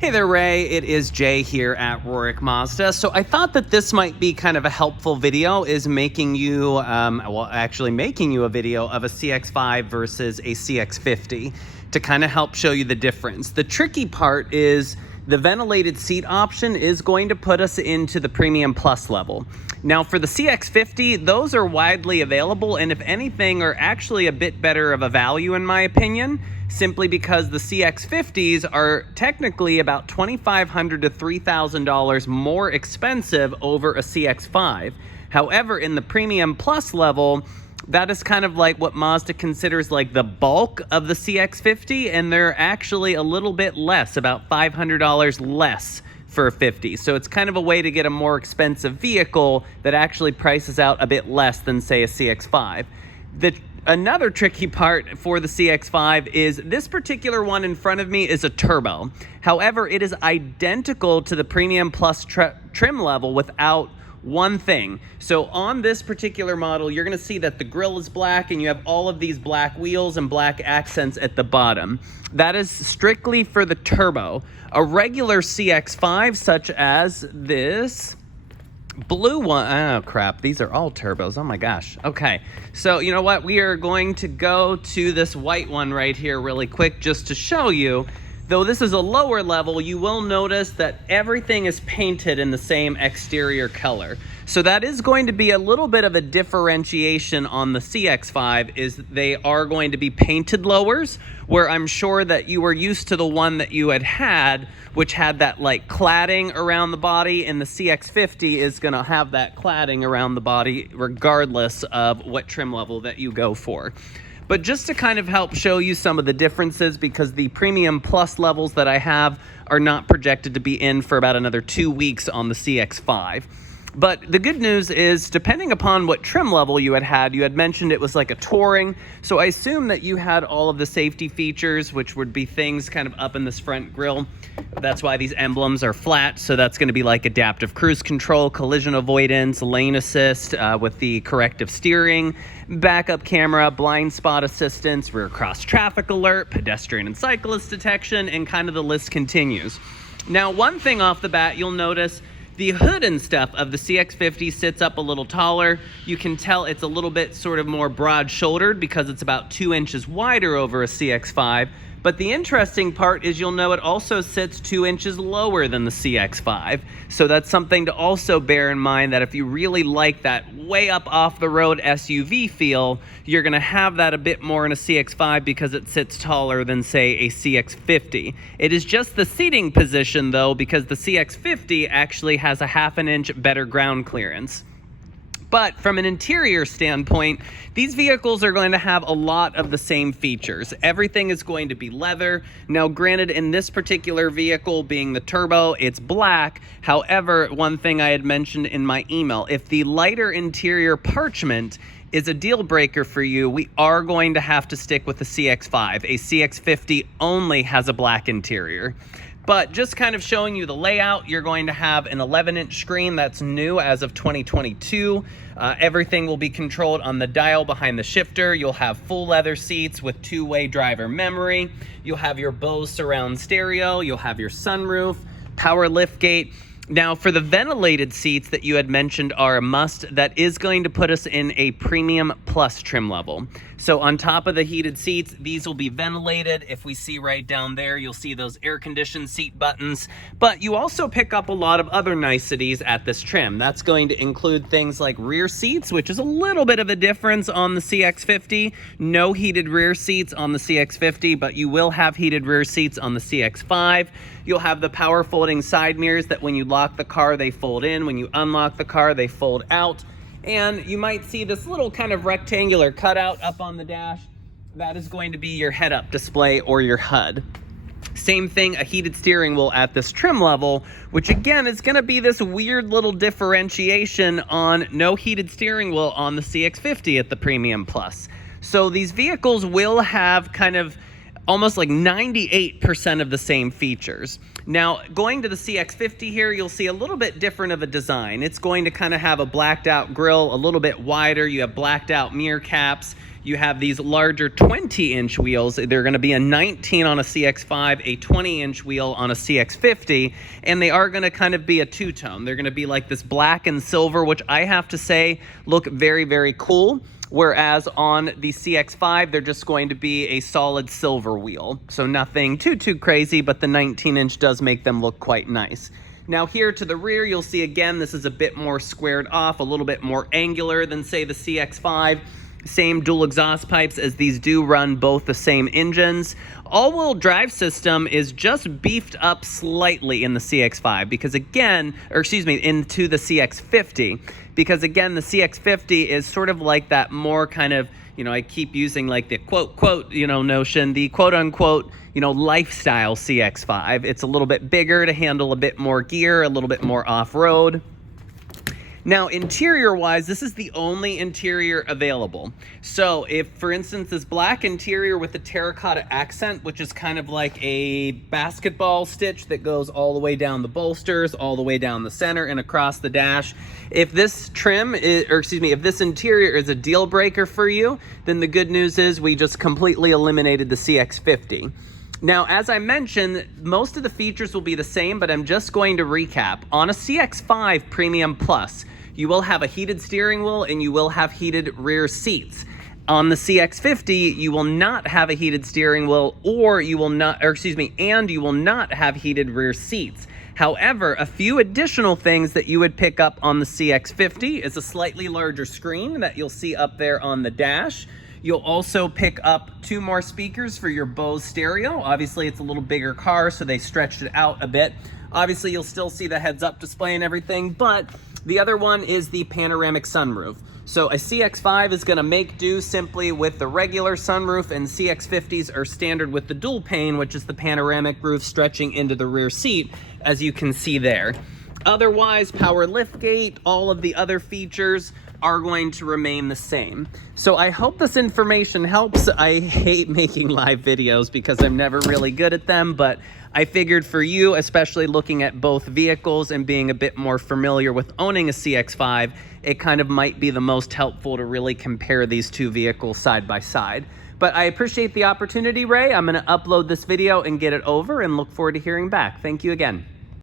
Hey there, Ray. It is Jay here at Rorick Mazda. So I thought that this might be kind of a helpful video, is making you, making you a video of a CX-5 versus a CX-50 to kind of help show you the difference. The tricky part is the ventilated seat option is going to put us into the Premium Plus level. Now for the CX-50, those are widely available, and if anything, are actually a bit better of a value in my opinion, simply because the CX-50s are technically about $2,500 to $3,000 more expensive over a CX-5. However, in the Premium Plus level, that is kind of like what Mazda considers like the bulk of the CX-50, and they're actually a little bit less, about $500 less for a 50. So it's kind of a way to get a more expensive vehicle that actually prices out a bit less than, say, a CX-5. Another tricky part for the CX-5 is this particular one in front of me is a turbo. However, it is identical to the Premium Plus trim level without one thing. So on this particular model, you're going to see that the grille is black and you have all of these black wheels and black accents at the bottom. That is strictly for the turbo. A regular CX-5, such as this blue one, oh crap, these are all turbos, oh my gosh. Okay, so you know what, we are going to go to this white one right here really quick just to show you. Though this is a lower level, you will notice that everything is painted in the same exterior color. So that is going to be a little bit of a differentiation on the CX-5, is they are going to be painted lowers, where I'm sure that you were used to the one that you had, which had that like cladding around the body, and the CX-50 is going to have that cladding around the body regardless of what trim level that you go for. But just to kind of help show you some of the differences, because the Premium Plus levels that I have are not projected to be in for about another 2 weeks on the CX-5. But the good news is, depending upon what trim level you had mentioned it was like a touring. So I assume that you had all of the safety features, which would be things kind of up in this front grille. That's why these emblems are flat. So that's going to be like adaptive cruise control, collision avoidance, lane assist with the corrective steering, backup camera, blind spot assistance, rear cross traffic alert, pedestrian and cyclist detection, and kind of the list continues. Now, one thing off the bat, you'll notice the hood and stuff of the CX-50 sits up a little taller. You can tell it's a little bit sort of more broad-shouldered because it's about 2 inches wider over a CX-5. But the interesting part is you'll know it also sits 2 inches lower than the CX-5. So that's something to also bear in mind, that if you really like that way up off the road SUV feel, you're going to have that a bit more in a CX-5 because it sits taller than, say, a CX-50. It is just the seating position, though, because the CX-50 actually has a ½ an inch better ground clearance. But from an interior standpoint, these vehicles are going to have a lot of the same features. Everything is going to be leather. Now, granted, in this particular vehicle, being the turbo, it's black. However, one thing I had mentioned in my email, if the lighter interior parchment is a deal breaker for you, we are going to have to stick with the CX-5. A CX-50 only has a black interior. But just kind of showing you the layout, you're going to have an 11-inch screen that's new as of 2022. Everything will be controlled on the dial behind the shifter. You'll have full leather seats with 2-way driver memory. You'll have your Bose surround stereo. You'll have your sunroof, power liftgate. Now, for the ventilated seats that you had mentioned are a must, that is going to put us in a Premium Plus trim level. So on top of the heated seats, these will be ventilated. If we see right down there, you'll see those air-conditioned seat buttons. But you also pick up a lot of other niceties at this trim. That's going to include things like rear seats, which is a little bit of a difference on the CX-50. No heated rear seats on the CX-50, but you will have heated rear seats on the CX-5. You'll have the power folding side mirrors that when you lock the car, they fold in. When you unlock the car, they fold out. And you might see this little kind of rectangular cutout up on the dash. That is going to be your head-up display or your HUD. Same thing, a heated steering wheel at this trim level, which again is going to be this weird little differentiation on no heated steering wheel on the CX-50 at the Premium Plus. So these vehicles will have kind of almost like 98% of the same features. Now, going to the CX-50 here, you'll see a little bit different of a design. It's going to kind of have a blacked out grille, a little bit wider. You have blacked out mirror caps. You have these larger 20-inch wheels. They're going to be a 19 on a CX-5, a 20-inch wheel on a CX-50, and they are going to kind of be a two-tone. They're going to be like this black and silver, which I have to say look very, very cool. Whereas on the CX-5, they're just going to be a solid silver wheel. So nothing too crazy, but the 19-inch does make them look quite nice. Now here to the rear, you'll see again, this is a bit more squared off, a little bit more angular than say the CX-5. Same dual exhaust pipes, as these do run both the same engines. All-wheel drive system is just beefed up slightly in the CX-5 because again, into the CX-50, because again, the CX-50 is sort of like that more kind of, I keep using like the quote, notion, the quote unquote, lifestyle CX-5. It's a little bit bigger to handle a bit more gear, a little bit more off-road. Now, interior-wise, this is the only interior available. So if, for instance, this black interior with the terracotta accent, which is kind of like a basketball stitch that goes all the way down the bolsters, all the way down the center and across the dash, if this if this interior is a deal breaker for you, then the good news is we just completely eliminated the CX-50. Now, as I mentioned, most of the features will be the same, but I'm just going to recap. On a CX-5 Premium Plus, you will have a heated steering wheel and you will have heated rear seats. On the CX-50, you will not have a heated steering wheel, and you will not have heated rear seats. However, a few additional things that you would pick up on the CX-50 is a slightly larger screen that you'll see up there on the dash. You'll also pick up 2 more speakers for your Bose stereo. Obviously, it's a little bigger car, so they stretched it out a bit. Obviously, you'll still see the heads-up display and everything, but the other one is the panoramic sunroof. So a CX-5 is going to make do simply with the regular sunroof, and CX-50s are standard with the dual pane, which is the panoramic roof stretching into the rear seat, as you can see there. Otherwise, power liftgate, all of the other features are going to remain the same. So I hope this information helps. I hate making live videos because I'm never really good at them, but I figured for you, especially looking at both vehicles and being a bit more familiar with owning a CX-5, it kind of might be the most helpful to really compare these two vehicles side by side. But I appreciate the opportunity, Ray. I'm going to upload this video and get it over and look forward to hearing back. Thank you again.